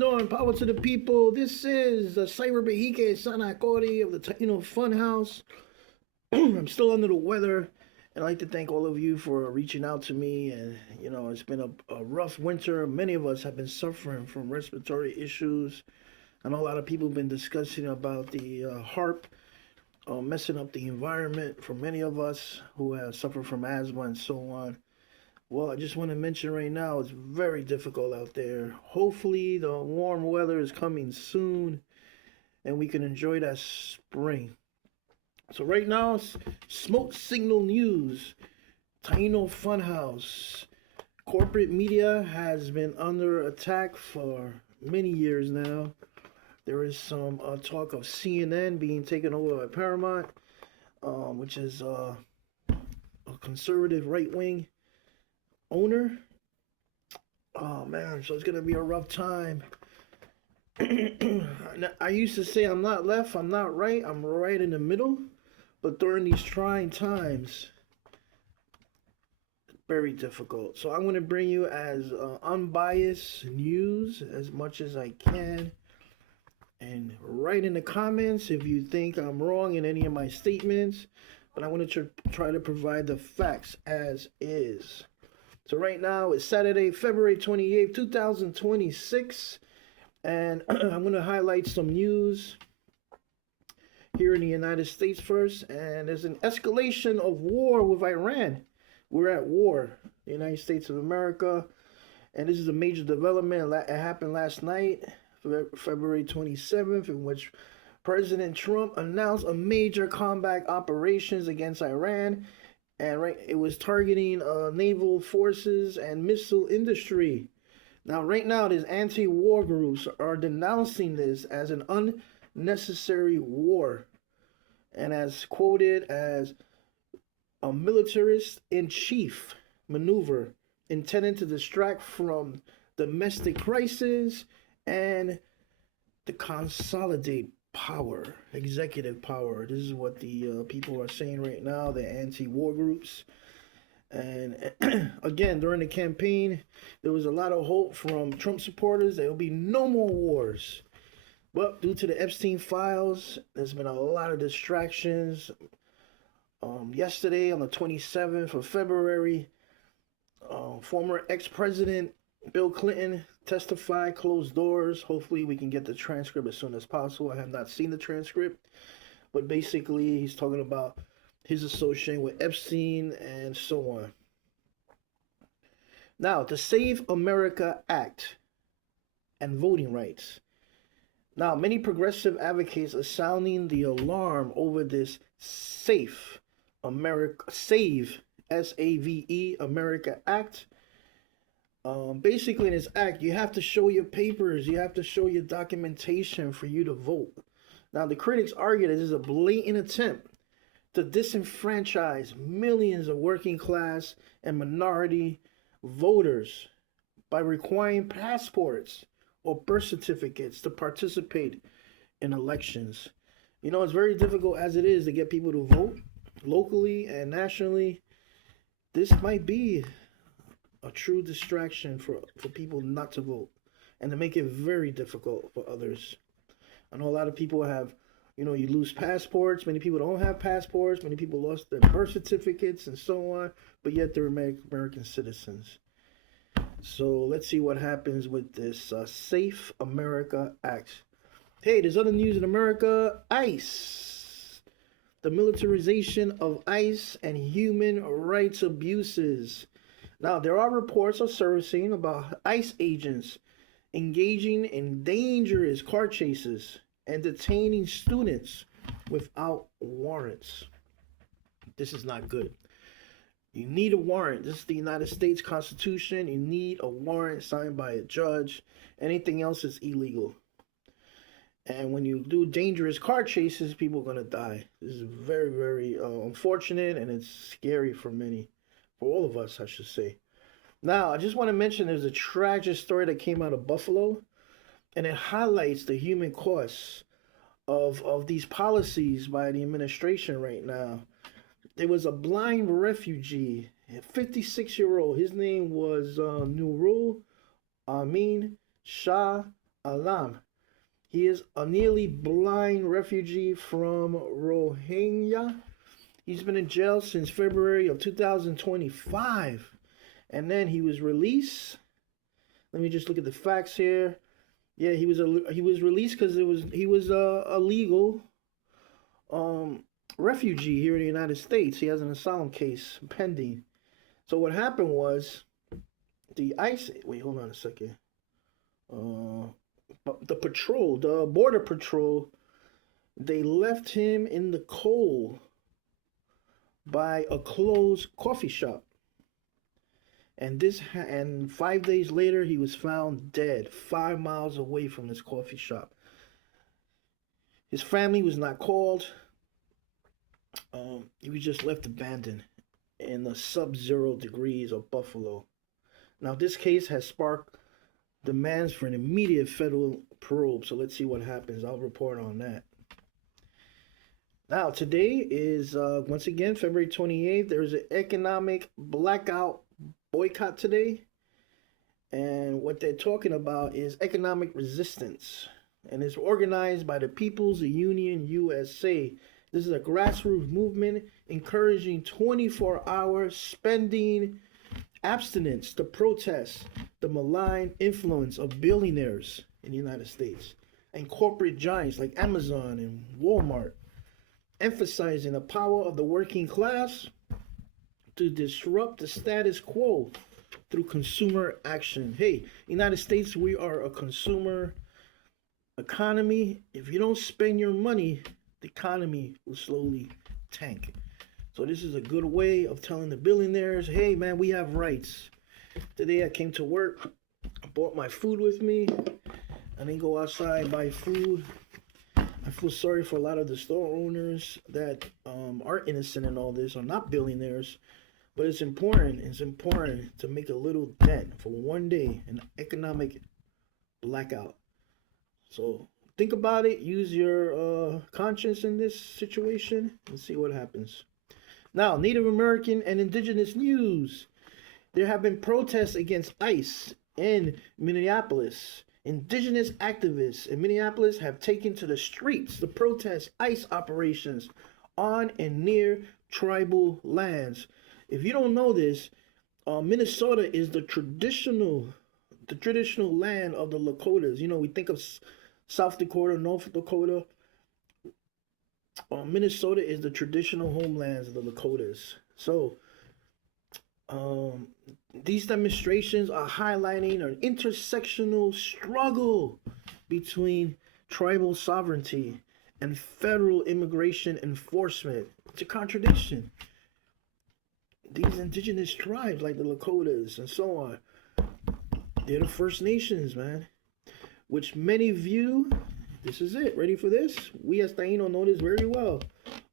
doing? Power to the people. This is Cyber Behike Sanakori of the Taino Funhouse. I'm still under the weather, and I'd like to thank all of you for reaching out to me. And it's been a rough winter. Many of us have been suffering from respiratory issues. I know a lot of people have been discussing about the HARP messing up the environment for many of us who have suffered from asthma and so on. Well, I just want to mention right now it's very difficult out there. Hopefully, the warm weather is coming soon and we can enjoy that spring. So, right now, Smoke Signal News, Taino Funhouse. Corporate media has been under attack for many years now. There is some talk of CNN being taken over by Paramount, which is a conservative right wing owner. Oh man, so it's gonna be a rough time. I used to say I'm not left, I'm not right, I'm right in the middle. But during these trying times, it's very difficult. So I'm gonna bring you as unbiased news as much as I can. And write in the comments if you think I'm wrong in any of my statements. But I want to try to provide the facts as is. So right now it's Saturday, February 28th, 2026. And I'm going to highlight some news here in the United States first. And there's an escalation of war with Iran. We're at war, the United States of America. And this is a major development. It happened last night, February 27th, in which President Trump announced a major combat operations against Iran. And it was targeting naval forces and missile industry. Now, right now, these anti-war groups are denouncing this as an unnecessary war, and as quoted as a militarist-in-chief maneuver intended to distract from domestic crisis and to consolidate power, executive power. This is what the people are saying right now, the anti-war groups. And again, during the campaign, there was a lot of hope from Trump supporters. There will be no more wars. But due to the Epstein files, there's been a lot of distractions. Yesterday, on the 27th of February, former ex-president Bill Clinton testified, closed doors. Hopefully we can get the transcript as soon as possible. I have not seen the transcript, but basically he's talking about his association with Epstein and so on. Now, the Save America Act and voting rights. Now, many progressive advocates are sounding the alarm over this Save America, S-A-V-E, America Act. Basically, in this act, you have to show your papers, you have to show your documentation for you to vote. Now, the critics argue that this is a blatant attempt to disenfranchise millions of working class and minority voters by requiring passports or birth certificates to participate in elections. It's very difficult as it is to get people to vote locally and nationally. This might be a true distraction for people not to vote and to make it very difficult for others. I know a lot of people have, you lose passports. Many people don't have passports. Many people lost their birth certificates and so on, but yet they're American citizens. So let's see what happens with this Safe America Act. Hey, there's other news in America. ICE. The militarization of ICE and human rights abuses. Now, there are reports of surfacing about ICE agents engaging in dangerous car chases and detaining students without warrants. This is not good. You need a warrant. This is the United States Constitution. You need a warrant signed by a judge. Anything else is illegal. And when you do dangerous car chases, people are going to die. This is very, very unfortunate, and it's scary for many. For all of us, I should say. Now, I just want to mention there's a tragic story that came out of Buffalo, and it highlights the human costs of these policies by the administration right now. There was a blind refugee, a 56-year-old. His name was Nurul Amin Shah Alam. He is a nearly blind refugee from Rohingya. He's been in jail since February of 2025. And then he was released. Let me just look at the facts here. Yeah, he was released because he was a legal refugee here in the United States. He has an asylum case pending. So what happened was the ICE. Wait, hold on a second. The border patrol, they left him in the cold by a closed coffee shop. And 5 days later, he was found dead 5 miles away from this coffee shop. His family was not called. He was just left abandoned in the sub-zero degrees of Buffalo. Now, this case has sparked demands for an immediate federal probe. So let's see what happens. I'll report on that. Now, today is, once again, February 28th. There's an economic blackout boycott today. And what they're talking about is economic resistance. And it's organized by the People's Union USA. This is a grassroots movement encouraging 24-hour spending abstinence to protest the malign influence of billionaires in the United States and corporate giants like Amazon and Walmart, emphasizing the power of the working class to disrupt the status quo through consumer action. Hey, United States, we are a consumer economy. If you don't spend your money, the economy will slowly tank. So this is a good way of telling the billionaires, hey man, we have rights. Today I came to work, I brought my food with me. I didn't go outside and buy food. I feel sorry for a lot of the store owners that are innocent in all this, are not billionaires. But it's important to make a little dent for one day, an economic blackout. So think about it, use your conscience in this situation, and see what happens. Now, Native American and Indigenous news. There have been protests against ICE in Minneapolis. Indigenous activists in Minneapolis have taken to the streets to protest ICE operations on and near tribal lands. If you don't know this, Minnesota is the traditional land of the Lakotas. You know, we think of South Dakota, North Dakota. Minnesota is the traditional homelands of the Lakotas. So, these demonstrations are highlighting an intersectional struggle between tribal sovereignty and federal immigration enforcement. It's a contradiction. These indigenous tribes like the Lakotas and so on, they're the First Nations, man, which many view, this is it, ready for this? We as Taino know this very well,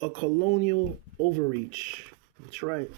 a colonial overreach. That's right.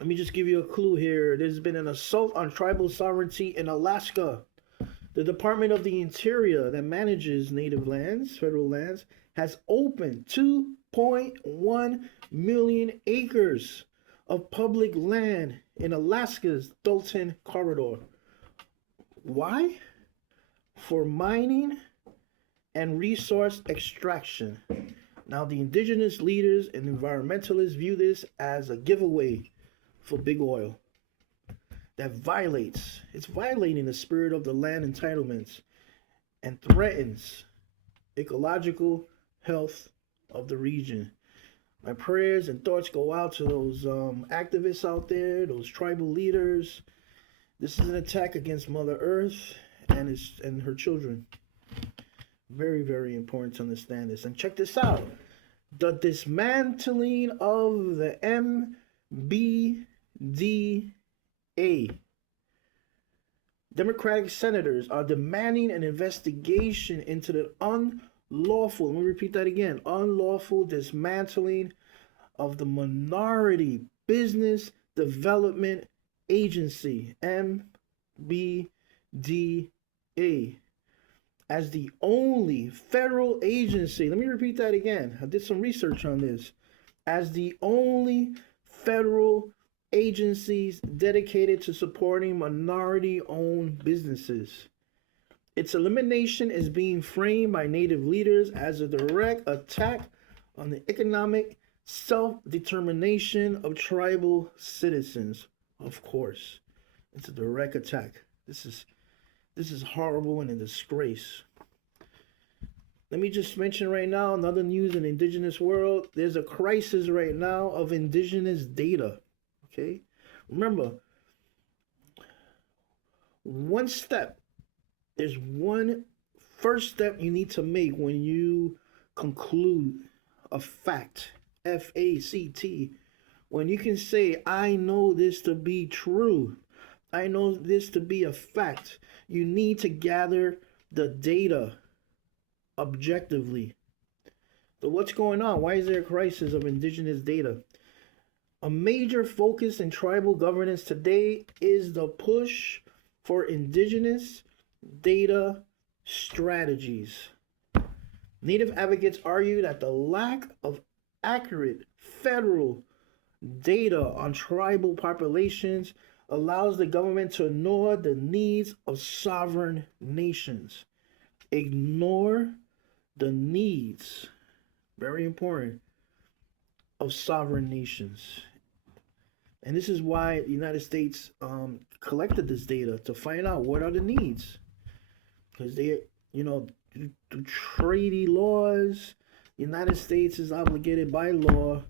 Let me just give you a clue here. There's been an assault on tribal sovereignty in Alaska. The Department of the Interior that manages native lands, federal lands, has opened 2.1 million acres of public land in Alaska's Dalton Corridor. Why? For mining and resource extraction. Now, the indigenous leaders and environmentalists view this as a giveaway for big oil that it's violating the spirit of the land entitlements and threatens ecological health of the region. My prayers and thoughts go out to those activists out there, those tribal leaders. This is an attack against Mother Earth and her children. Very, very important to understand this. And check this out. The dismantling of the MBDA. Democratic senators are demanding an investigation into the unlawful, let me repeat that again, unlawful dismantling of the Minority Business Development Agency, MBDA, as the only federal agency. Let me repeat that again. I did some research on this. As the only federal agencies dedicated to supporting minority-owned businesses. Its elimination is being framed by native leaders as a direct attack on the economic self-determination of tribal citizens. Of course, it's a direct attack. This is horrible and a disgrace. Let me just mention right now another news in the indigenous world. There's a crisis right now of indigenous data. Okay, remember, one step. There's one first step you need to make when you conclude a fact. FACT. When you can say, I know this to be true, I know this to be a fact, you need to gather the data objectively. So, what's going on? Why is there a crisis of indigenous data? A major focus in tribal governance today is the push for indigenous data strategies. Native advocates argue that the lack of accurate federal data on tribal populations allows the government to ignore the needs of sovereign nations. Ignore the needs, very important, of sovereign nations. And this is why the United States collected this data to find out what are the needs. Because they, through treaty laws, the United States is obligated by law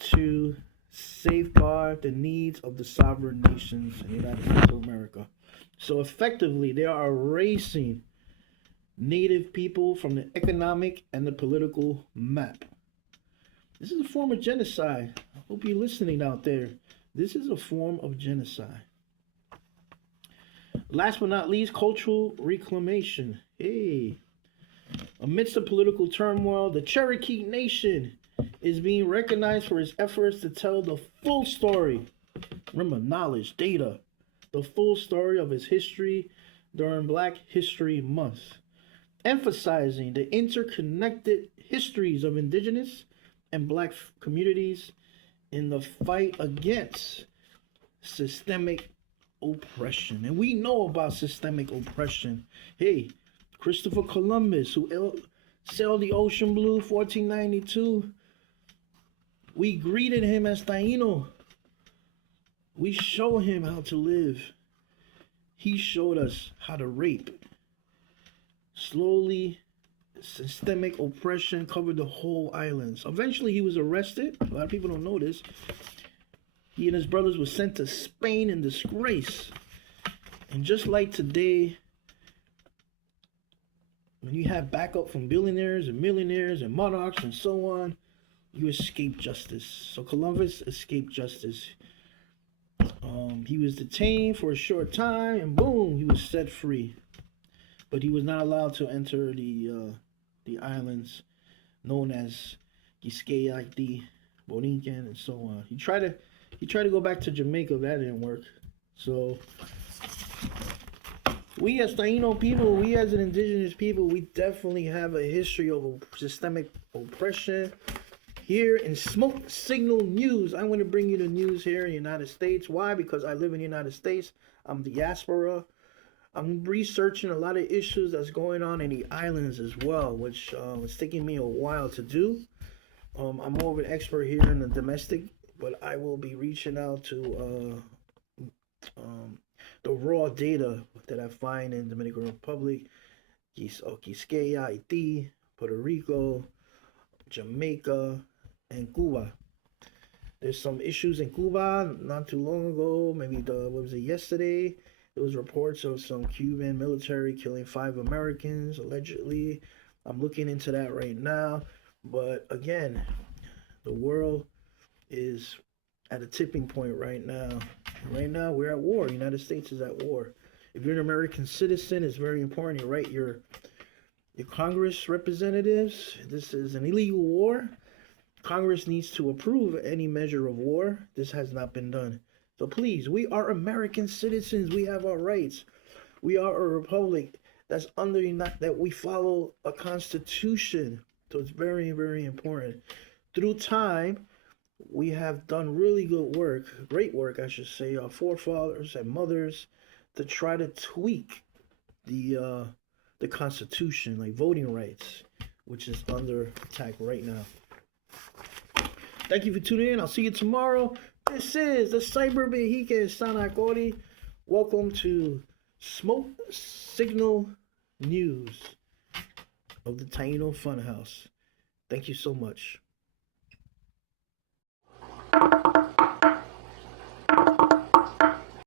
to safeguard the needs of the sovereign nations in the United States of America. So effectively, they are erasing native people from the economic and the political map. This is a form of genocide. I hope you're listening out there. This is a form of genocide. Last but not least, cultural reclamation. Hey, amidst the political turmoil, the Cherokee Nation is being recognized for its efforts to tell the full story. Remember, knowledge, data, the full story of its history during Black History Month, emphasizing the interconnected histories of indigenous and Black communities in the fight against systemic oppression. And we know about systemic oppression. Hey, Christopher Columbus, who sailed the ocean blue 1492, we greeted him as Taino. We show him how to live. He showed us how to rape. Slowly, systemic oppression covered the whole islands. Eventually, he was arrested. A lot of people don't know this. He and his brothers were sent to Spain in disgrace. And just like today, when you have backup from billionaires and millionaires and monarchs and so on, you escape justice. So Columbus escaped justice. He was detained for a short time, and boom, he was set free. But he was not allowed to enter the islands known as Quisqueya, Borinquen, and so on. He tried to go back to Jamaica, but that didn't work. So we as Taino people, we as an indigenous people, we definitely have a history of systemic oppression. Here in Smoke Signal News, I want to bring you the news here in the United States. Why? Because I live in the United States. I'm diaspora. I'm researching a lot of issues that's going on in the islands as well, which it's taking me a while to do. I'm more of an expert here in the domestic, but I will be reaching out to the raw data that I find in Dominican Republic, Quisqueya, Haiti, Puerto Rico, Jamaica, and Cuba. There's some issues in Cuba not too long ago, maybe yesterday? There was reports of some Cuban military killing 5 Americans, allegedly. I'm looking into that right now. But again, the world is at a tipping point right now. Right now, we're at war. The United States is at war. If you're an American citizen, it's very important you write your Congress representatives. This is an illegal war. Congress needs to approve any measure of war. This has not been done. So please, we are American citizens. We have our rights. We are a republic that's that we follow a constitution. So it's very, very important. Through time, we have done really good work, great work, I should say, our forefathers and mothers, to try to tweak the the Constitution, like voting rights, which is under attack right now. Thank you for tuning in. I'll see you tomorrow. This is the Cyber Behike Sanakori. Welcome to Smoke Signal News of the Taino Funhouse. Thank you so much.